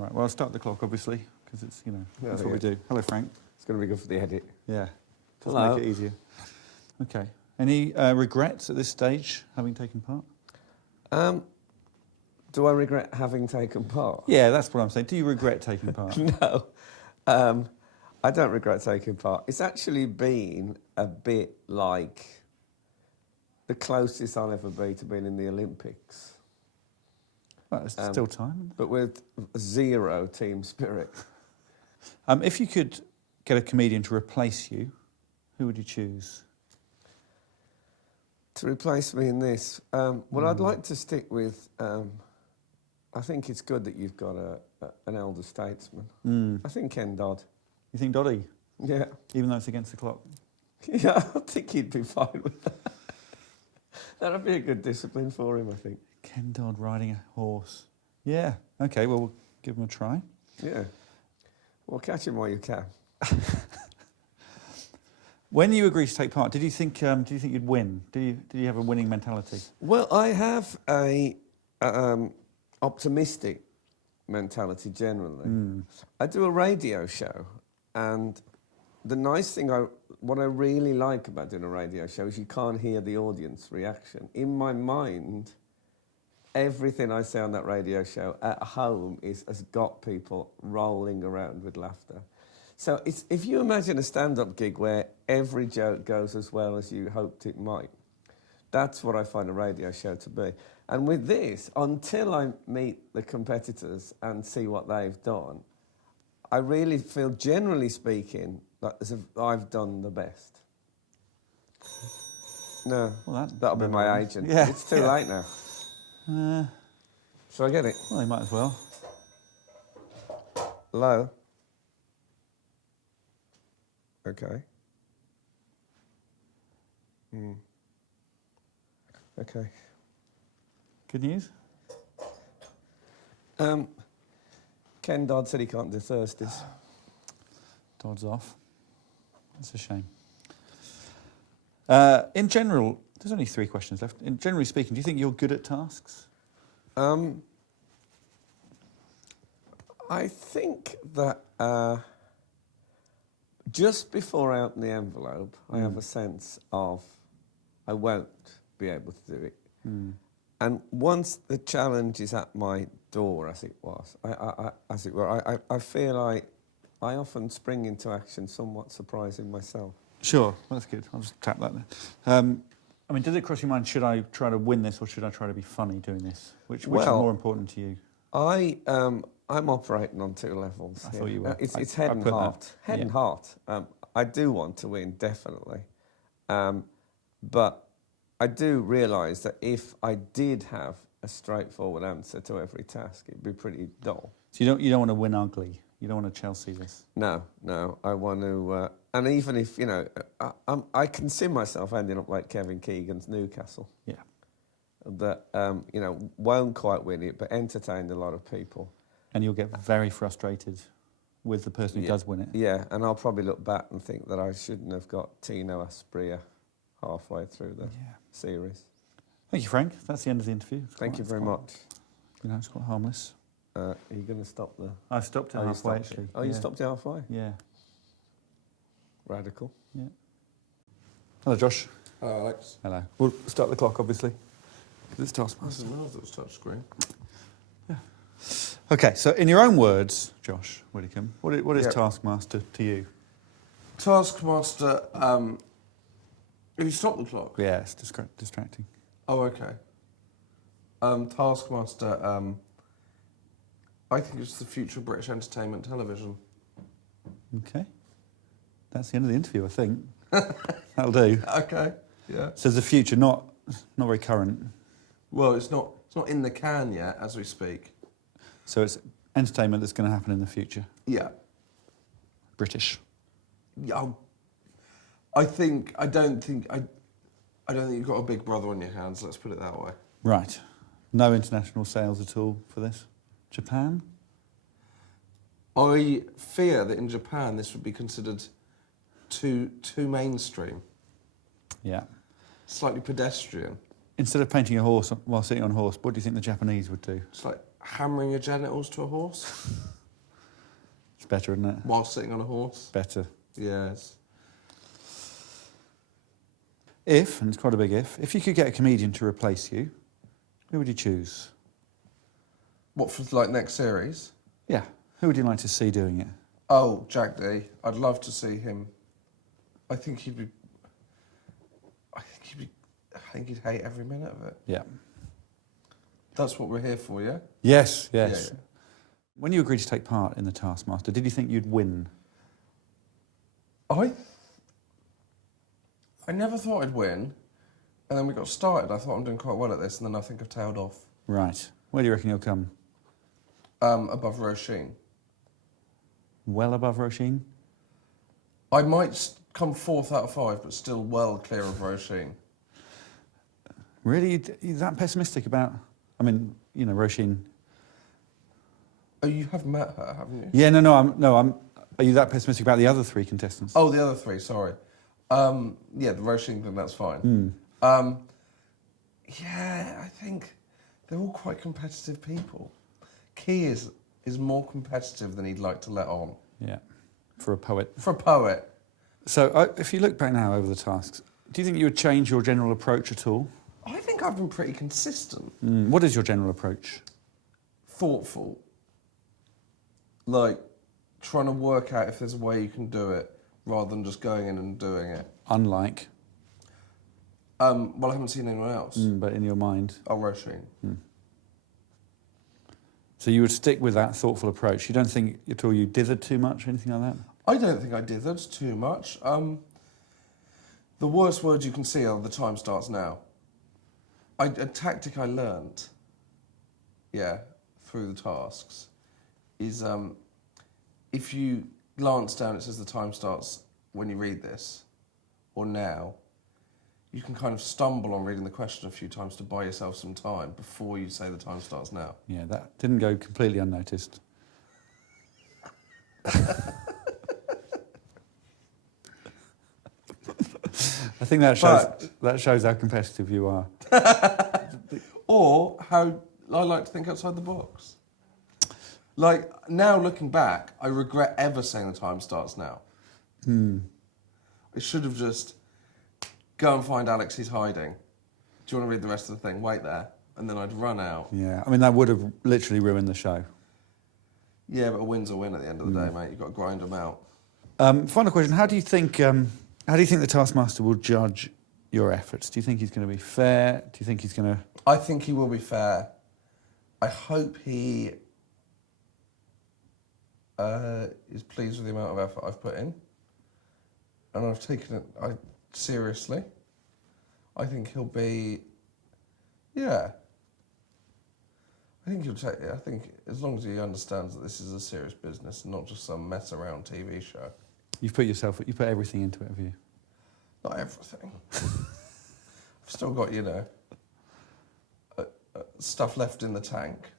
Right, well, I'll start the clock, obviously, because it's, that's what we do. Hello, Frank. It's going to be good for the edit. Yeah. Just Hello. make it easier. Okay. Any regrets at this stage, having taken part? Do I regret having taken part? Yeah, that's what I'm saying. Do you regret taking part? No. I don't regret taking part. It's actually been a bit like the closest I'll ever be to being in the Olympics. Well, there's still time. But with zero team spirit. If you could get a comedian to replace you, who would you choose? To replace me in this? Well, I'd like to stick with... I think it's good that you've got an elder statesman. I think Ken Dodd. You think Doddy? Yeah. Even though it's against the clock? Yeah, I think he'd be fine with that. That'd be a good discipline for him, I think. Ken Dodd riding a horse. Yeah. Okay, well, we'll give him a try. Yeah. Well, catch him while you can. When you agreed to take part, did you think you'd win? Did you have a winning mentality? Well, I have a optimistic mentality generally. I do a radio show, and the nice thing, what I really like about doing a radio show is you can't hear the audience reaction. In my mind, everything I say on that radio show at home has got people rolling around with laughter. So if you imagine a stand-up gig where every joke goes as well as you hoped it might, that's what I find a radio show to be. And with this, until I meet the competitors and see what they've done, I really feel, generally speaking, that I've done the best. No, well, that'll be my agent. Yeah. It's too late now. Shall I get it? Well, you might as well. Hello? Okay. Okay. Good news? Ken Dodd said he can't do Thursdays. Dodd's off. That's a shame. In general, there's only 3 questions left. Generally speaking, do you think you're good at tasks? I think that just before I open the envelope, I have a sense of I won't be able to do it. And once the challenge is at my door, as it were, I feel I often spring into action somewhat surprising myself. Sure, that's good. I'll just tap that there. I mean, does it cross your mind, should I try to win this or should I try to be funny doing this? Which is more important to you? I'm operating on 2 levels. I thought you were. It's head and heart. Head and heart. I do want to win, definitely. But I do realise that if I did have a straightforward answer to every task, it'd be pretty dull. So you don't want to win ugly? You don't want to Chelsea this? No. I want to... and even if, I can see myself ending up like Kevin Keegan's Newcastle. Yeah. That, won't quite win it, but entertained a lot of people. And you'll get very frustrated with the person who does win it. Yeah, and I'll probably look back and think that I shouldn't have got Tino Asprilla halfway through the series. Thank you, Frank. That's the end of the interview. Thank you very much. It's quite harmless. Are you going to stop the... I stopped it halfway, actually. Oh, you stopped it halfway? Yeah. Radical. Yeah. Hello, Josh. Hello, Alex. Hello. We'll start the clock, obviously, because it's I Taskmaster. didn't realise it was touch screen. Yeah. Okay, so in your own words, Josh Widdicombe, what is Taskmaster to you? Taskmaster, have you stopped the clock? Yeah, it's distracting. Oh, okay. Taskmaster, I think it's the future of British entertainment television. Okay. That's the end of the interview, I think. That'll do. Okay, yeah. So the future, not very current. Well, it's not in the can yet, as we speak. So it's entertainment that's going to happen in the future. Yeah. British. Yeah. I don't think you've got a big brother on your hands, let's put it that way. Right. No international sales at all for this. Japan? I fear that in Japan this would be considered too mainstream. Yeah. Slightly pedestrian. Instead of painting a horse while sitting on a horse, what do you think the Japanese would do? It's like hammering your genitals to a horse. It's better, isn't it? While sitting on a horse. Better. Yes. If, and it's quite a big if you could get a comedian to replace you, who would you choose? What, for like next series? Yeah. Who would you like to see doing it? Oh, Jack D. I'd love to see him. I think he'd hate every minute of it. Yeah. That's what we're here for, yeah? Yes. Yeah. When you agreed to take part in the Taskmaster, did you think you'd win? I never thought I'd win, and then we got started. I thought I'm doing quite well at this, and then I think I've tailed off. Right. Where do you reckon you'll come? Above Roisin. Well above Roisin? I might come 4th out of 5, but still well clear of Roisin. Really? You're that pessimistic about... I mean, you know, Roisin... Oh, you have met her, haven't you? Yeah, no. Are you that pessimistic about the other 3 contestants? Oh, the other 3, sorry. Yeah, the Roisin thing, that's fine. Yeah, I think they're all quite competitive people. Key is more competitive than he'd like to let on. Yeah, for a poet. For a poet. So if you look back now over the tasks, do you think you would change your general approach at all? I think I've been pretty consistent. What is your general approach? Thoughtful. Like, trying to work out if there's a way you can do it, rather than just going in and doing it. Unlike? Well, I haven't seen anyone else. But in your mind? Oh, Roisin. So you would stick with that thoughtful approach? You don't think at all you dithered too much or anything like that? I don't think I dithered too much. The worst words you can see are the time starts now. A tactic I learnt, through the tasks, is if you glance down, it says the time starts when you read this, or now, you can kind of stumble on reading the question a few times to buy yourself some time before you say the time starts now. Yeah, that didn't go completely unnoticed. I think that shows how competitive you are. Or how I like to think outside the box. Like, now looking back, I regret ever saying the time starts now. I should have just... Go and find Alex, he's hiding. Do you want to read the rest of the thing? Wait there. And then I'd run out. Yeah, I mean, that would have literally ruined the show. Yeah, but a win's a win at the end of the day, mate. You've got to grind them out. Final question. How do you think the Taskmaster will judge your efforts? Do you think he's going to be fair? Do you think he's going to... I think he will be fair. I hope he is pleased with the amount of effort I've put in. And I've taken it... seriously. I think he'll be... Yeah. I think he'll take it. I think as long as he understands that this is a serious business and not just some mess-around TV show. You put everything into it, have you? Not everything. I've still got, stuff left in the tank.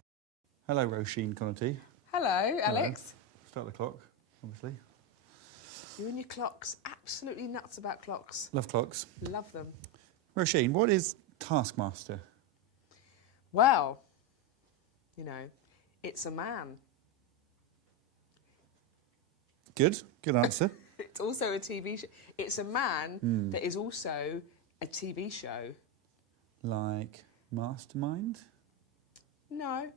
Hello, Roisin Connerty. Hello, Alex. Start the clock, obviously. You and your clocks. Absolutely nuts about clocks. Love clocks. Love them. Roisin, what is Taskmaster? Well, it's a man. Good answer. It's also a TV show. It's a man that is also a TV show. Like Mastermind? No.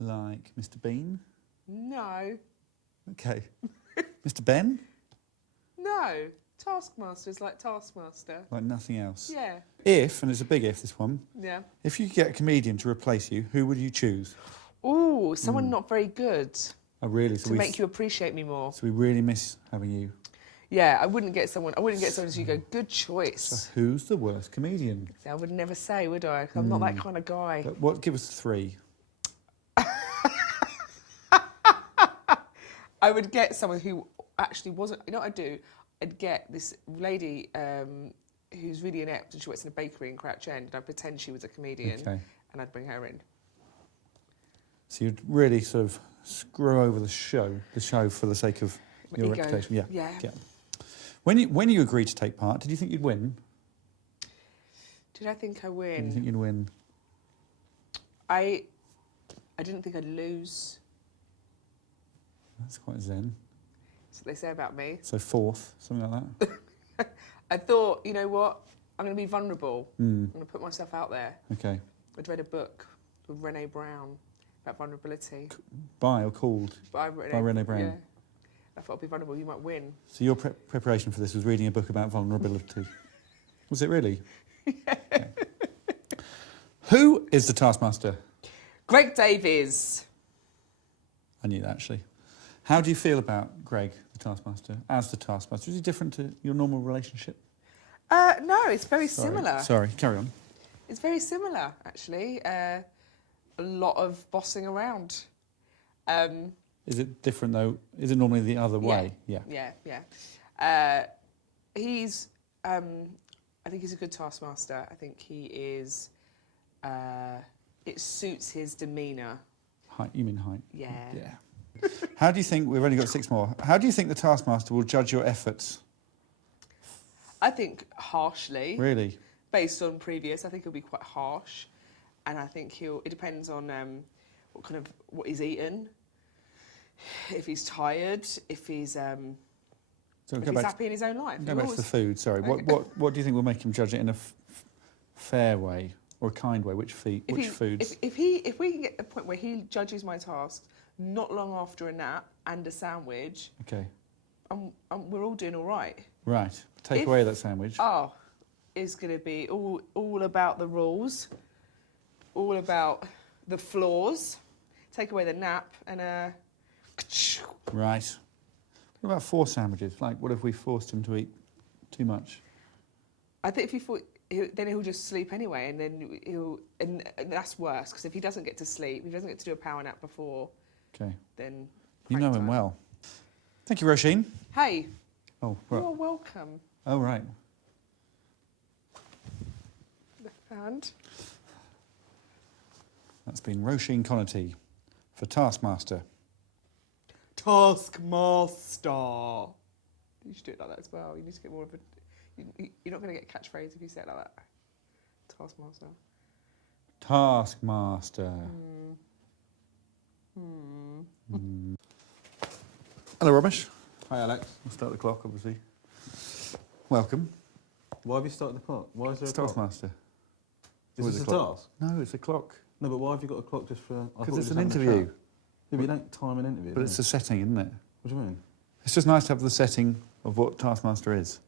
Like Mr. Bean? No. Okay. Mr. Ben? No. Taskmaster is like Taskmaster. Like nothing else? Yeah. If, and it's a big if, this one, Yeah. if you could get a comedian to replace you, who would you choose? Ooh, someone not very good. Oh, really? To make you appreciate me more. So we really miss having you. Yeah, I wouldn't get someone who you go, good choice. So who's the worst comedian? See, I would never say, would I? 'Cause I'm not that kind of guy. But give us 3. I would get someone who actually wasn't... You know what I'd do? I'd get this lady who's really inept and she works in a bakery in Crouch End and I'd pretend she was a comedian and I'd bring her in. So you'd really sort of screw over the show for the sake of your Ego. reputation. Yeah. When you agreed to take part, did you think you'd win? Did I think I Did win? you think you'd win? I didn't think I'd lose. That's quite zen. That's what they say about me. So fourth, something like that. I thought, you know what? I'm going to be vulnerable. I'm going to put myself out there. Okay. I'd read a book with Brené Brown about vulnerability. By or called? By Brené Brown. Yeah. I thought I'd be vulnerable, you might win. So your preparation for this was reading a book about vulnerability. Was it really? Yeah. Okay. Who is the Taskmaster? Greg Davies. I knew that, actually. How do you feel about Greg, the Taskmaster, as the Taskmaster? Is he different to your normal relationship? No, it's very similar. Sorry, carry on. It's very similar, actually. A lot of bossing around. Is it different, though? Is it normally the other way? Yeah. He's... I think he's a good Taskmaster. I think he is... it suits his demeanour. Height, you mean height? Yeah. Yeah. How do you think, we've only got 6 more, how do you think the Taskmaster will judge your efforts? I think harshly. Really? Based on previous, I think he'll be quite harsh. And I think it depends on what he's eaten, if he's tired, if he's happy in his own life. Go back to the food, sorry. What do you think will make him judge it in a fair way or a kind way? Which foods? If we can get to the point where he judges my tasks not long after a nap and a sandwich, okay, we're all doing all right. Right. Take away that sandwich. Oh, it's going to be all about the rules, all about the flaws. Take away the nap and Right. What about 4 sandwiches? Like, what if we forced him to eat too much? I think then he'll just sleep anyway, and then and that's worse, because if he doesn't get to sleep, if he doesn't get to do a power nap before, okay, then you know him well. Thank you, Roisin. Hey, oh, right. You're welcome. Oh, right. And that's been Roisin Connaughty for Taskmaster. Taskmaster. You should do it like that as well. You need to get more of a... You're not going to get a catchphrase if you say it like that. Taskmaster. Taskmaster. Hello, Romesh. Hi, Alex. We'll start the clock, obviously. Welcome. Why have you started the clock? Why is there It's a clock? Taskmaster. Is this a task? No, it's a clock. No, but why have you got a clock just for... Because it's an interview. Yeah, but you don't time an interview. But it's a setting, isn't it? What do you mean? It's just nice to have the setting of what Taskmaster is.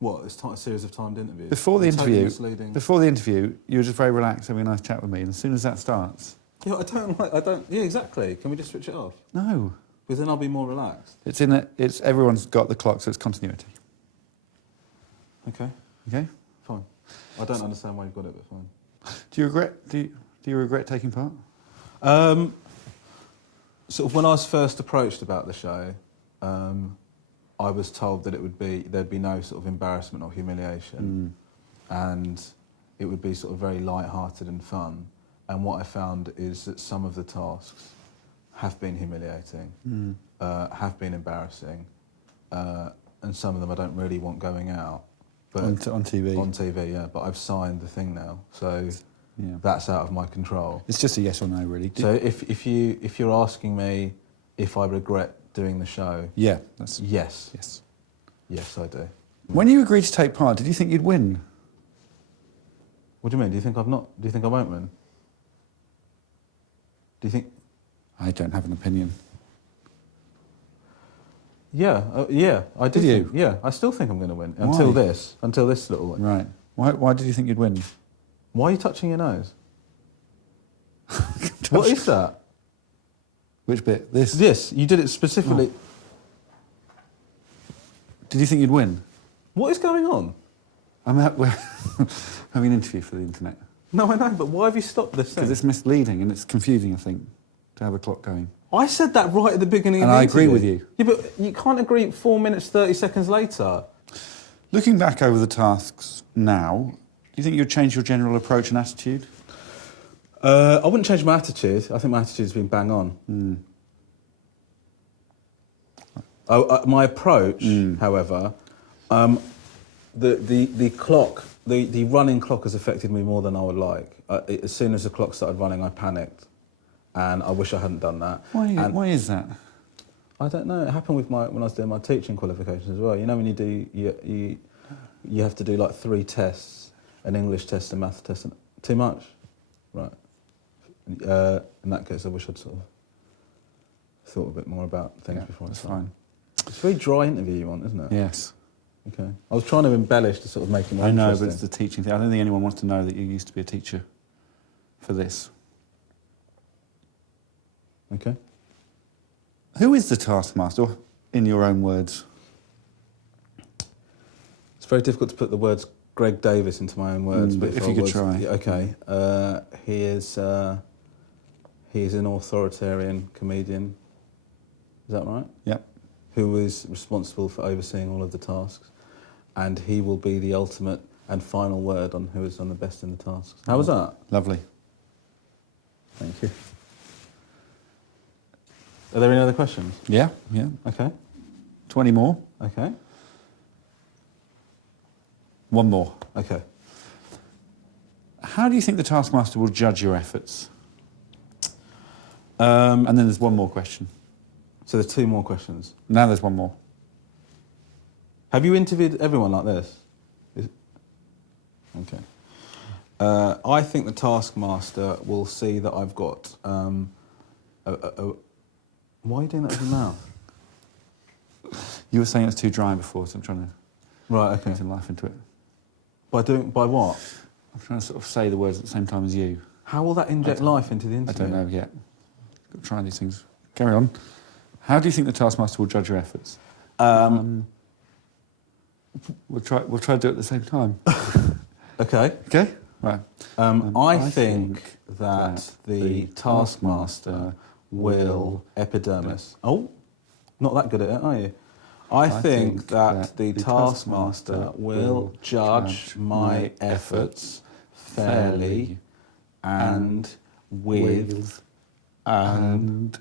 What? It's a series of timed interviews? Before the Totally interview, misleading. before the interview, you were just very relaxed, having a nice chat with me, and as soon as that starts... Yeah, yeah, exactly. Can we just switch it off? No. Because then I'll be more relaxed. Everyone's got the clock, so it's continuity. Okay. Okay? Fine. I don't understand why you've got it, but fine. Do you regret taking part? Sort of when I was first approached about the show, I was told that there'd be no sort of embarrassment or humiliation, and it would be sort of very light-hearted and fun. And what I found is that some of the tasks have been humiliating, have been embarrassing, and some of them I don't really want going out. But on TV? On TV, yeah. But I've signed the thing now, so yeah, that's out of my control. It's just a yes or no, really. So if you're asking me if I regret doing the show, yeah, yes, I do. When you agreed to take part, did you think you'd win? What do you mean? Do you think I won't win? Do you think? I don't have an opinion. Yeah, I did. Did you? Yeah, I still think I'm going to win Why? until this little one. Right. Why did you think you'd win? Why are you touching your nose? What is that? Which bit? This? This. You did it specifically. Oh. Did you think you'd win? What is going on? We're having an interview for the internet. No, I know, but why have you stopped this thing? Because it's misleading and it's confusing, I think, to have a clock going. I said that right at the beginning of And the I interview. agree with you. Yeah, but you can't agree 4 minutes, 30 seconds later. Looking back over the tasks now, do you think you'd change your general approach and attitude? I wouldn't change my attitude. I think my attitude's been bang on. My approach, however, the clock, the running clock has affected me more than I would like. As soon as the clock started running, I panicked, and I wish I hadn't done that. Why is that? I don't know. It happened with when I was doing my teaching qualifications as well. You know, when you do, you have to do like 3 tests, an English test, a math test. Too much? Right. In that case, I wish I'd sort of thought a bit more about things before I started. Fine. It's a very dry interview you want, isn't it? Yes. Okay. I was trying to embellish to sort of make it more I know, interesting. but it's the teaching thing. I don't think anyone wants to know that you used to be a teacher for this. Okay. Who is the Taskmaster, in your own words? It's very difficult to put the words Greg Davies into my own words. But if you could try. Yeah, okay. He is an authoritarian comedian. Is that right? Yep. Who is responsible for overseeing all of the tasks, and he will be the ultimate and final word on who has done the best in the tasks. How was that? Lovely. Thank you. Are there any other questions? Yeah, yeah. Okay. 20 more. Okay. 1 more. Okay. How do you think the Taskmaster will judge your efforts? And then there's 1 more question. So there's 2 more questions. Now there's 1 more. Have you interviewed everyone like this? Okay. I think the Taskmaster will see that I've got why are you doing that with your mouth? You were saying it's too dry before, so I'm trying to Right, okay. put some life into it. By what? I'm trying to sort of say the words at the same time as you. How will that inject life into the I interview? don't know yet. Got to try these things. Carry on. How do you think the Taskmaster will judge your efforts? We'll try to do it at the same time. Okay. Okay? Right. I think that the Taskmaster will epidermis. Oh, not that good at it, are you? I think that the Taskmaster will judge my efforts fairly and with and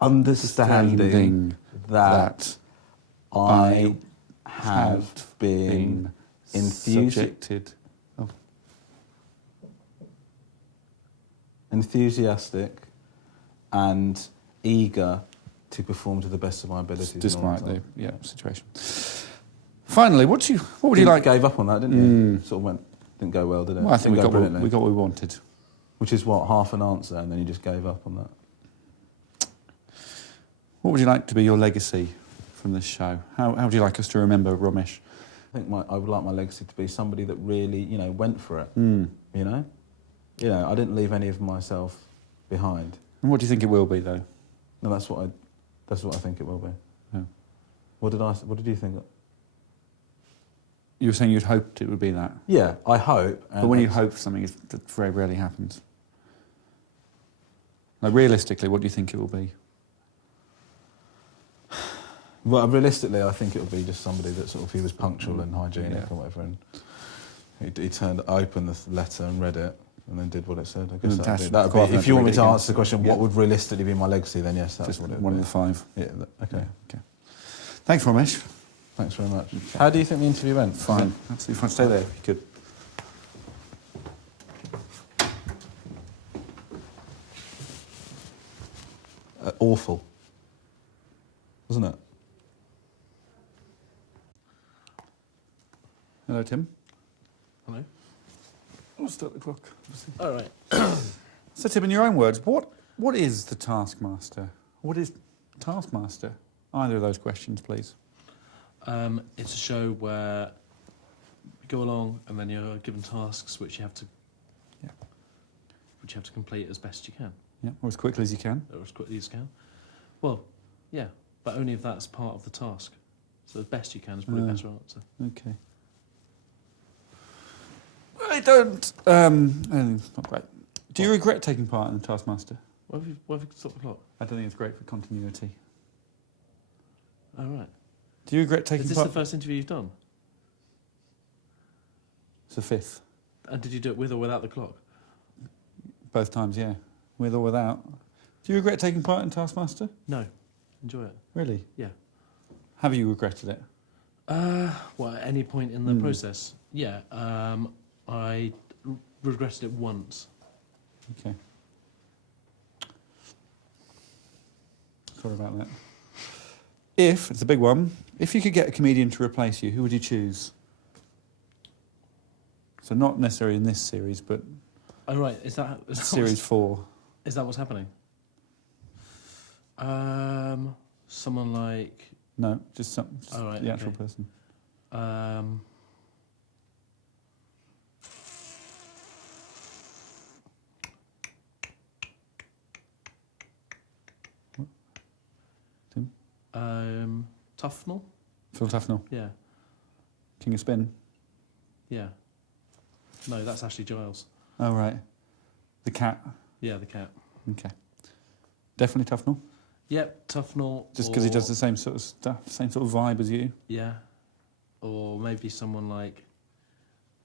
understanding that I have been enthusiastic and eager to perform to the best of my abilities. Despite the situation. Finally, what would you like? Gave up on that, didn't you? Sort of didn't go well, did it? Well, I think we got brilliantly. what we wanted. Which is what, half an answer, and then you just gave up on that. What would you like to be your legacy from this show? How would you like us to remember Romesh? I think I would like my legacy to be somebody that really, went for it. You know, I didn't leave any of myself behind. And what do you think it will be, though? No, that's what I think it will be. Yeah. What did you think? You were saying you'd hoped it would be that. Yeah, I hope. But when you hope for something, it very rarely happens. Like, realistically, what do you think it will be? Well, realistically, I think it would be just somebody that sort of, he was punctual and hygienic or whatever, and he opened the letter and read it, and then did what it said. I guess that would be, if you want me to answer the question, what would realistically be my legacy, then yes, that's just what it would one be. of the 5. Yeah, okay. Okay. Thanks, Romesh. Thanks very much. Okay. How do you think the interview went? Fine. Absolutely fine. Stay there if you could. Awful. Wasn't it? Hello, Tim. Hello. We'll start the clock. All right. So, Tim, in your own words, what is the Taskmaster? What is Taskmaster? Either of those questions, please. It's a show where you go along and then you're given tasks which you have to complete as best you can. Yeah, or as quickly as you can. Or as quickly as you can. Well, yeah, but only if that's part of the task. So the best you can is probably a better answer. Okay. I don't... not great. Do you regret taking part in the Taskmaster? Why have you stopped the clock? I don't think it's great for continuity. All right. Do you regret taking Is this part? the first interview you've done? It's the 5th. And did you do it with or without the clock? Both times, yeah. With or without. Do you regret taking part in Taskmaster? No. Enjoy it. Really? Yeah. Have you regretted it? Well, at any point in the process, yeah. I regretted it once. Okay. Sorry about that. If, it's a big one, if you could get a comedian to replace you, who would you choose? So not necessarily in this series, but Oh, right. Is that series 4. Is that what's happening? Someone like... No, just Oh, right, the actual okay. person. Tufnell? Phil Tufnell, Yeah. King of Spin. Yeah. No, that's Ashley Giles. Oh, right. The cat. Yeah, the cat. Okay. Definitely Tufnell. Yep, Tufnell. Just because he or- does the same sort of stuff, same sort of vibe as you. Yeah. Or maybe someone like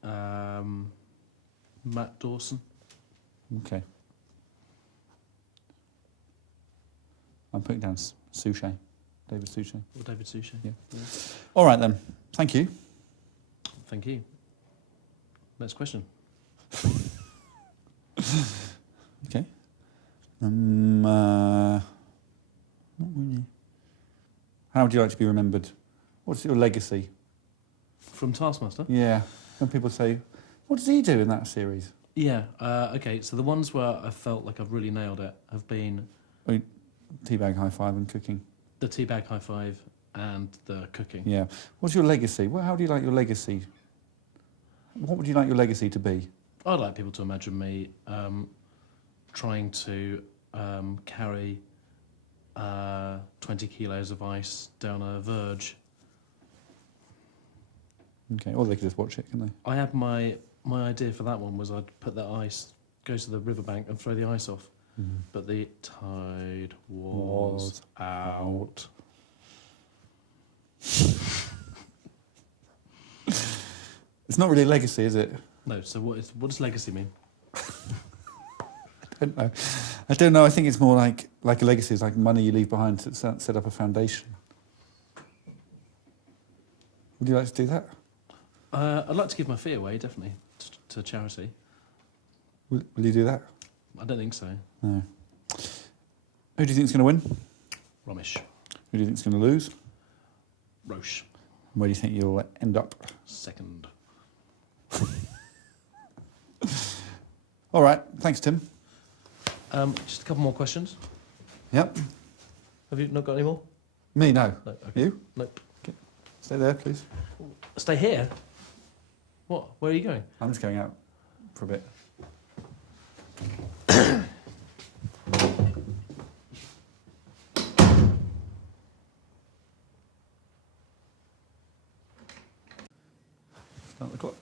Matt Dawson. Okay. I'm putting down Suchet. David Suchet. Or David Suchet. Yeah. All right then. Thank you. Thank you. Next question. Okay. Not really. How would you like to be remembered? What's your legacy? From Taskmaster? Yeah. When people say, what does he do in that series? Yeah. Okay, so the ones where I felt like I've really nailed it have been Teabag High Five and cooking. the Teabag High Five and the cooking. Yeah. What's your legacy? How do you like your legacy? What would you like your legacy to be? I'd like people to imagine me trying to carry 20 kilos of ice down a verge. Okay. Or they could just watch it, can they? I had my idea for that one was I'd put that ice, go to the riverbank and throw the ice off. Mm-hmm. But the tide was out. It's not really a legacy, is it? No, so what does legacy mean? I don't know. I don't know. I think it's more like a legacy is like money you leave behind to set up a foundation. Would you like to do that? I'd like to give my fee away, definitely, to charity. Will you do that? I don't think so. No. Who do you think's going to win? Romesh. Who do you think's going to lose? Roche. Where do you think you'll end up? Second. All right. Thanks, Tim. Just a couple more questions. Yep. Have you not got any more? Me, no. No. Okay. You? Nope. Stay there, please. Stay here? What? Where are you going? I'm just going out for a bit. Start the clock.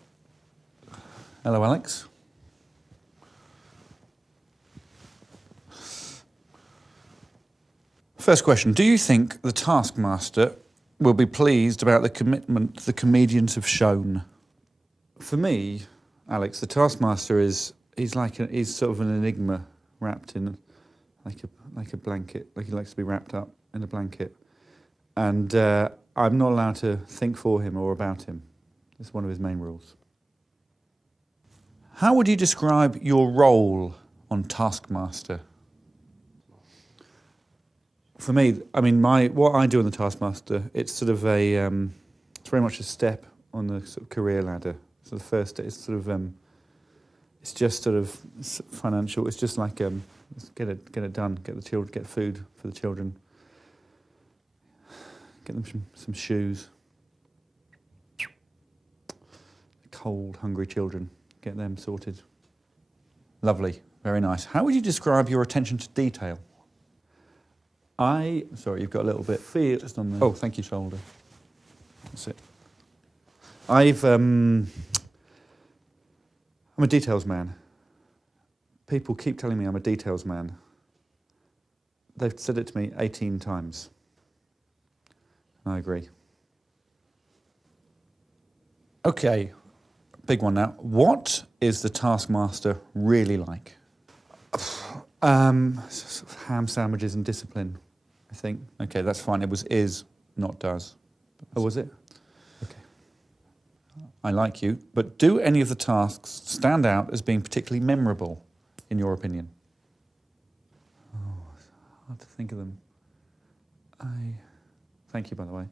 Hello, Alex. First question. Do you think the Taskmaster will be pleased about the commitment the comedians have shown? For me, Alex, the Taskmaster he's sort of an enigma wrapped in like a blanket, like he likes to be wrapped up in a blanket. And I'm not allowed to think for him or about him. It's one of his main rules. How would you describe your role on Taskmaster? For me, I mean, what I do on the Taskmaster, it's sort of it's very much a step on the sort of career ladder. So the first, it's sort of, it's just sort of financial. It's just like get it done, get the children, get food for the children, get them some shoes. Cold, hungry children, get them sorted. Lovely, very nice. How would you describe your attention to detail? Sorry, you've got a little bit. Feel just on the. Oh, thank you, shoulder. That's it. I'm a details man. People keep telling me I'm a details man. They've said it to me 18 times. I agree. Okay, big one now. What is the Taskmaster really like? Sort of ham sandwiches and discipline, I think. Okay, that's fine. It was is, not does. Oh, was it? Okay. I like you, but do any of the tasks stand out as being particularly memorable, in your opinion? Oh, it's hard to think of them. Thank you, by the way.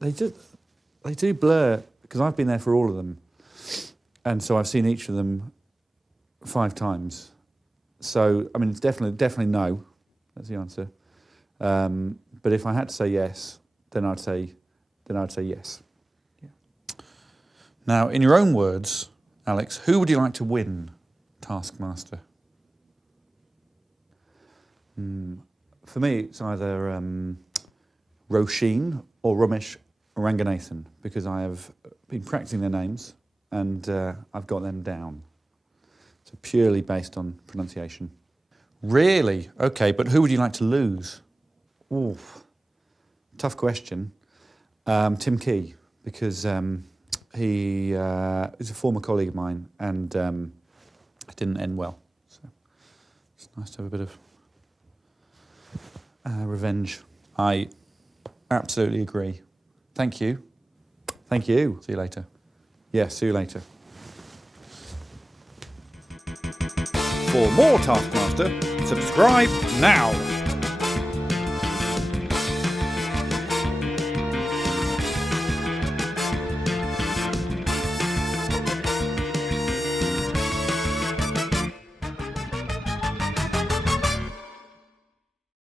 They do blur, because I've been there for all of them. And so I've seen each of them 5 times. So, I mean, it's definitely no. That's the answer. But if I had to say yes, then I'd say yes. Yeah. Now, in your own words, Alex, who would you like to win Taskmaster? For me, it's either Roisin or Romesh Ranganathan, because I have been practicing their names and I've got them down. So purely based on pronunciation. Really? Okay, but who would you like to lose? Ooh, tough question. Tim Key, because he is a former colleague of mine and it didn't end well. So it's nice to have a bit of revenge. I absolutely agree. Thank you. Thank you. See you later. Yes, see you later. For more Taskmaster, subscribe now.